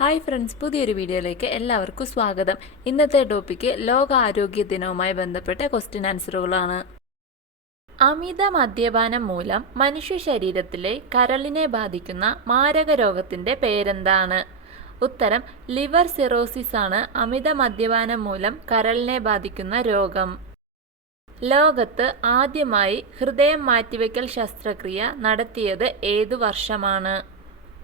Hi friends പുതിയൊരു വീഡിയോയിലേക്ക് എല്ലാവർക്കും സ്വാഗതം. ഇന്നത്തെ ടോപ്പിക്ക് ലോകാരോഗ്യ ദിനവുമായി ബന്ധപ്പെട്ട ക്വസ്റ്റ്യൻ ആൻസറുകളാണ് അമിത മദ്യപാനം മൂലം മനുഷ്യ ശരീരത്തിലെ കരളിനെ ബാധിക്കുന്ന മാരക രോഗത്തിന്റെ പേരെന്താണ്? ഉത്തരം ലിവർ സിറോസിസ് ആണ് അമിത മദ്യപാനം മൂലം കരളിനെ ബാധിക്കുന്ന രോഗം. ലോകത്ത് ആദ്യമായി ഹൃദയം മാറ്റിവെക്കൽ ശസ്ത്രക്രിയ നടത്തിയത് ഏതു വർഷമാണ്?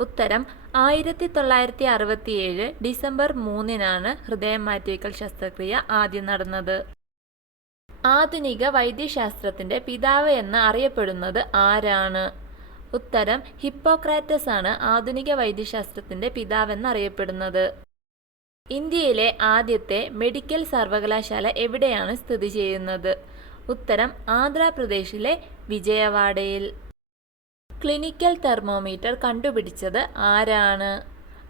ഉത്തരം ആയിരത്തി തൊള്ളായിരത്തി അറുപത്തിയേഴ് ഡിസംബർ മൂന്നിനാണ് ഹൃദയം മാറ്റിവെക്കൽ ശസ്ത്രക്രിയ ആദ്യം നടന്നത്. ആധുനിക വൈദ്യശാസ്ത്രത്തിന്റെ പിതാവ് എന്ന് അറിയപ്പെടുന്നത് ആരാണ്? ഉത്തരം ഹിപ്പോക്രാറ്റസ് ആണ് ആധുനിക വൈദ്യശാസ്ത്രത്തിന്റെ പിതാവെന്ന് അറിയപ്പെടുന്നത്. ഇന്ത്യയിലെ ആദ്യത്തെ മെഡിക്കൽ സർവകലാശാല എവിടെയാണ് സ്ഥിതി ചെയ്യുന്നത്? ഉത്തരം ആന്ധ്രാപ്രദേശിലെ വിജയവാഡയിൽ. ക്ലിനിക്കൽ തെർമോമീറ്റർ കണ്ടുപിടിച്ചത് ആരാണ്?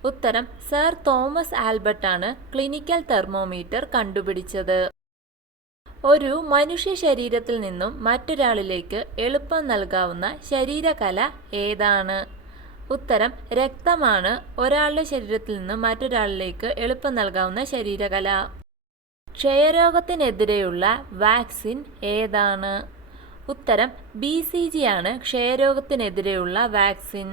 ഉത്തരം സർ തോമസ് ആൽബർട്ട് ആണ് ക്ലിനിക്കൽ തെർമോമീറ്റർ കണ്ടുപിടിച്ചത്. ഒരു മനുഷ്യ ശരീരത്തിൽ നിന്നും മറ്റൊരാളിലേക്ക് എളുപ്പം നൽകാവുന്ന ശരീരകല ഏതാണ്? ഉത്തരം രക്തമാണ് ഒരാളുടെ ശരീരത്തിൽ നിന്നും മറ്റൊരാളിലേക്ക് എളുപ്പം നൽകാവുന്ന ശരീരകല. ക്ഷയരോഗത്തിനെതിരെയുള്ള വാക്സിൻ ഏതാണ്? ഉത്തരം ബി സി ജി ആണ് ക്ഷയരോഗത്തിനെതിരെയുള്ള വാക്സിൻ.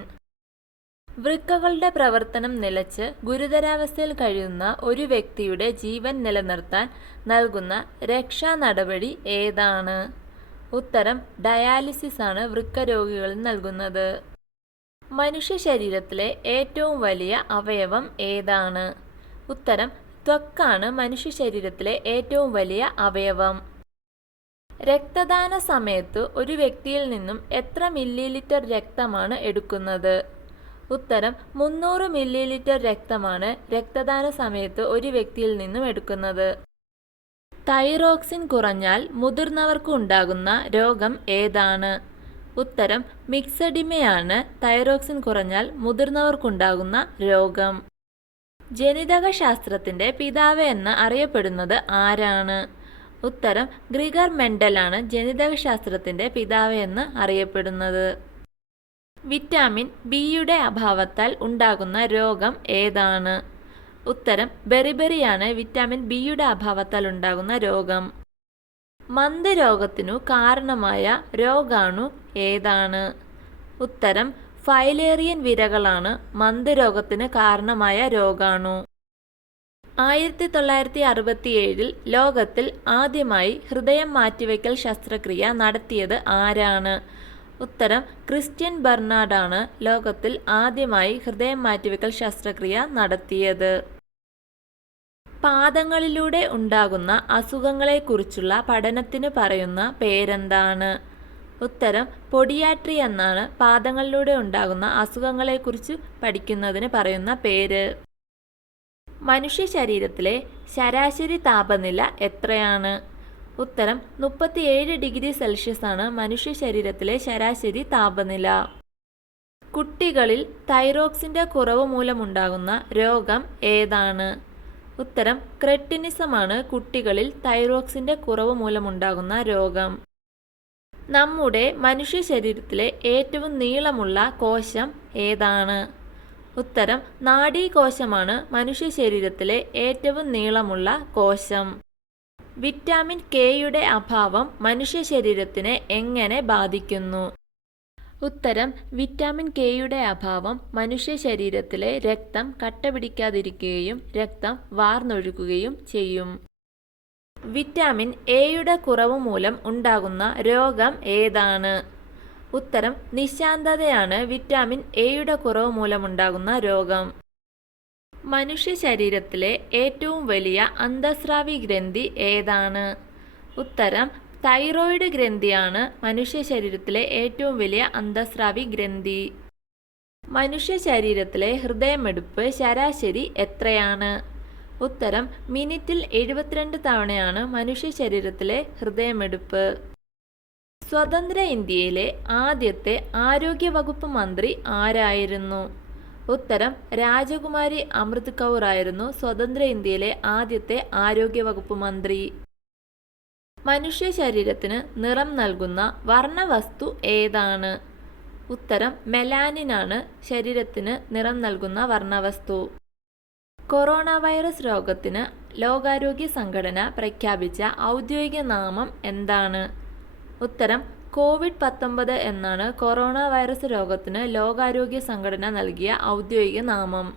വൃക്കകളുടെ പ്രവർത്തനം നിലച്ച് ഗുരുതരാവസ്ഥയിൽ കഴിയുന്ന ഒരു വ്യക്തിയുടെ ജീവൻ നിലനിർത്താൻ നൽകുന്ന രക്ഷാ നടപടി ഏതാണ്? ഉത്തരം ഡയാലിസിസ് ആണ് വൃക്ക രോഗികളിൽ നൽകുന്നത്. മനുഷ്യ ശരീരത്തിലെ ഏറ്റവും വലിയ അവയവം ഏതാണ്? ഉത്തരം ത്വക്കാണ് മനുഷ്യ ശരീരത്തിലെ ഏറ്റവും വലിയ അവയവം. രക്തദാന സമയത്ത് ഒരു വ്യക്തിയിൽ നിന്നും എത്ര മില്ലി ലിറ്റർ രക്തമാണ് എടുക്കുന്നത്? ഉത്തരം മുന്നൂറ് മില്ലി ലിറ്റർ രക്തമാണ് രക്തദാന സമയത്ത് ഒരു വ്യക്തിയിൽ നിന്നും എടുക്കുന്നത്. തൈറോക്സിൻ കുറഞ്ഞാൽ മുതിർന്നവർക്ക് ഉണ്ടാകുന്ന രോഗം ഏതാണ്? ഉത്തരം മിക്സഡിമയാണ് തൈറോക്സിൻ കുറഞ്ഞാൽ മുതിർന്നവർക്കുണ്ടാകുന്ന രോഗം. ജനിതക ശാസ്ത്രത്തിന്റെ പിതാവ് എന്ന് അറിയപ്പെടുന്നത് ആരാണ്? ഉത്തരം ഗ്രിഗർ മെൻഡലാണ് ജനിതക ശാസ്ത്രത്തിന്റെ പിതാവ് എന്ന് അറിയപ്പെടുന്നത്. വിറ്റാമിൻ ബിയുടെ അഭാവത്താൽ ഉണ്ടാകുന്ന രോഗം ഏതാണ്? ഉത്തരം ബെറിബെറിയാണ് വിറ്റാമിൻ ബിയുടെ അഭാവത്താൽ ഉണ്ടാകുന്ന രോഗം. മന്ദരോഗത്തിനു കാരണമായ രോഗാണു ഏതാണ്? ഉത്തരം ഫൈലേറിയൻ വിരകളാണ് മന്ദരോഗത്തിന് കാരണമായ രോഗാണു. ആയിരത്തി തൊള്ളായിരത്തി അറുപത്തിയേഴിൽ ലോകത്തിൽ ആദ്യമായി ഹൃദയം മാറ്റിവെക്കൽ ശസ്ത്രക്രിയ നടത്തിയത് ആരാണ്? ഉത്തരം ക്രിസ്ത്യൻ ബർണാഡാണ് ലോകത്തിൽ ആദ്യമായി ഹൃദയം മാറ്റിവെക്കൽ ശസ്ത്രക്രിയ നടത്തിയത്. പാദങ്ങളിലൂടെ ഉണ്ടാകുന്ന അസുഖങ്ങളെക്കുറിച്ചുള്ള പഠനത്തിന് പറയുന്ന പേരെന്താണ്? ഉത്തരം പൊടിയാട്രി എന്നാണ്. പാദങ്ങളിലൂടെ ഉണ്ടാകുന്ന അസുഖങ്ങളെക്കുറിച്ച് പഠിക്കുന്നതിന് പറയുന്ന പേര്. മനുഷ്യ ശരീരത്തിലെ ശരാശരി താപനില എത്രയാണ്? ഉത്തരം മുപ്പത്തിയേഴ് ഡിഗ്രി സെൽഷ്യസ് ആണ് മനുഷ്യ ശരീരത്തിലെ ശരാശരി താപനില. കുട്ടികളിൽ തൈറോക്സിന്റെ കുറവ് മൂലമുണ്ടാകുന്ന രോഗം ഏതാണ്? ഉത്തരം ക്രെട്ടിനിസമാണ് കുട്ടികളിൽ തൈറോക്സിന്റെ കുറവ് മൂലമുണ്ടാകുന്ന രോഗം. നമ്മുടെ മനുഷ്യ ശരീരത്തിലെ ഏറ്റവും നീളമുള്ള കോശം ഏതാണ്? ഉത്തരം നാഡീകോശമാണ് മനുഷ്യ ശരീരത്തിലെ ഏറ്റവും നീളമുള്ള കോശം. വിറ്റാമിൻ കെയുടെ അഭാവം മനുഷ്യ ശരീരത്തിനെ എങ്ങനെ ബാധിക്കുന്നു? ഉത്തരം വിറ്റാമിൻ കെയുടെ അഭാവം മനുഷ്യ ശരീരത്തിലെ രക്തം കട്ടപിടിക്കാതിരിക്കുകയും രക്തം വാർന്നൊഴുകുകയും ചെയ്യും. വിറ്റാമിൻ എയുടെ കുറവ് മൂലം ഉണ്ടാകുന്ന രോഗം ഏതാണ്? ഉത്തരം നിശാന്തതയാണ്. വിറ്റാമിൻ എയുടെ കുറവ് മൂലമുണ്ടാകുന്ന രോഗം. മനുഷ്യ ശരീരത്തിലെ ഏറ്റവും വലിയ അന്തസ്രാവി ഗ്രന്ഥി ഏതാണ്? ഉത്തരം തൈറോയിഡ് ഗ്രന്ഥിയാണ് മനുഷ്യ ശരീരത്തിലെ ഏറ്റവും വലിയ അന്തസ്രാവി ഗ്രന്ഥി. മനുഷ്യ ശരീരത്തിലെ ഹൃദയമെടുപ്പ് ശരാശരി എത്രയാണ്? ഉത്തരം മിനിറ്റിൽ എഴുപത്തിരണ്ട് തവണയാണ് മനുഷ്യ ശരീരത്തിലെ ഹൃദയമെടുപ്പ്. സ്വതന്ത്ര ഇന്ത്യയിലെ ആദ്യത്തെ ആരോഗ്യവകുപ്പ് മന്ത്രി ആരായിരുന്നു? ഉത്തരം രാജകുമാരി അമൃത് കൗർ ആയിരുന്നു സ്വതന്ത്ര ഇന്ത്യയിലെ ആദ്യത്തെ ആരോഗ്യവകുപ്പ് മന്ത്രി. മനുഷ്യ ശരീരത്തിന് നിറം നൽകുന്ന വർണവസ്തു ഏതാണ്? ഉത്തരം മെലാനിനാണ് ശരീരത്തിന് നിറം നൽകുന്ന വർണവസ്തു. കൊറോണ വൈറസ് രോഗത്തിന് ലോകാരോഗ്യ സംഘടന പ്രഖ്യാപിച്ച ഔദ്യോഗിക നാമം എന്താണ്? ഉത്തരം കോവിഡ് പത്തൊമ്പത് എന്നാണ് കൊറോണ വൈറസ് രോഗത്തിന് ലോകാരോഗ്യ സംഘടന നൽകിയ ഔദ്യോഗിക നാമം.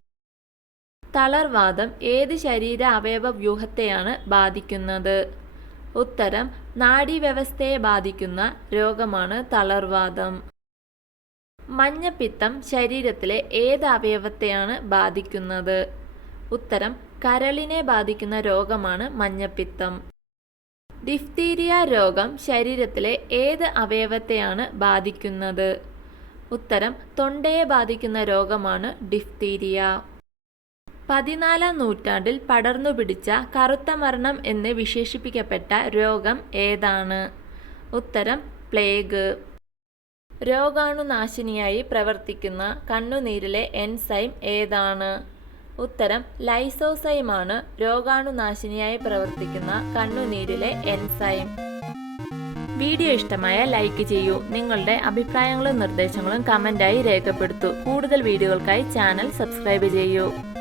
തളർവാദം ഏത് ശരീര അവയവ വ്യൂഹത്തെയാണ് ബാധിക്കുന്നത്? ഉത്തരം നാഡീവ്യവസ്ഥയെ ബാധിക്കുന്ന രോഗമാണ് തളർവാദം. മഞ്ഞപ്പിത്തം ശരീരത്തിലെ ഏത് അവയവത്തെയാണ് ബാധിക്കുന്നത്? ഉത്തരം കരളിനെ ബാധിക്കുന്ന രോഗമാണ് മഞ്ഞപ്പിത്തം. ഡിഫ്തീരിയ രോഗം ശരീരത്തിലെ ഏത് അവയവത്തെയാണ് ബാധിക്കുന്നത്? ഉത്തരം തൊണ്ടയെ ബാധിക്കുന്ന രോഗമാണ് ഡിഫ്തീരിയ. പതിനാലാം നൂറ്റാണ്ടിൽ പടർന്നു പിടിച്ച കറുത്ത മരണം എന്ന് വിശേഷിപ്പിക്കപ്പെട്ട രോഗം ഏതാണ്? ഉത്തരം പ്ലേഗ്. രോഗാണുനാശിനിയായി പ്രവർത്തിക്കുന്ന കണ്ണുനീരിലെ എൻസൈം ഏതാണ്? ഉത്തരം ലൈസോസൈമാണ് രോഗാണുനാശിനിയായി പ്രവർത്തിക്കുന്ന കണ്ണുനീരിലെ എൻസൈം. വീഡിയോ ഇഷ്ടമായ ലൈക്ക് ചെയ്യൂ. നിങ്ങളുടെ അഭിപ്രായങ്ങളും നിർദ്ദേശങ്ങളും കമന്റായി രേഖപ്പെടുത്തൂ. കൂടുതൽ വീഡിയോകൾക്കായി ചാനൽ സബ്സ്ക്രൈബ് ചെയ്യൂ.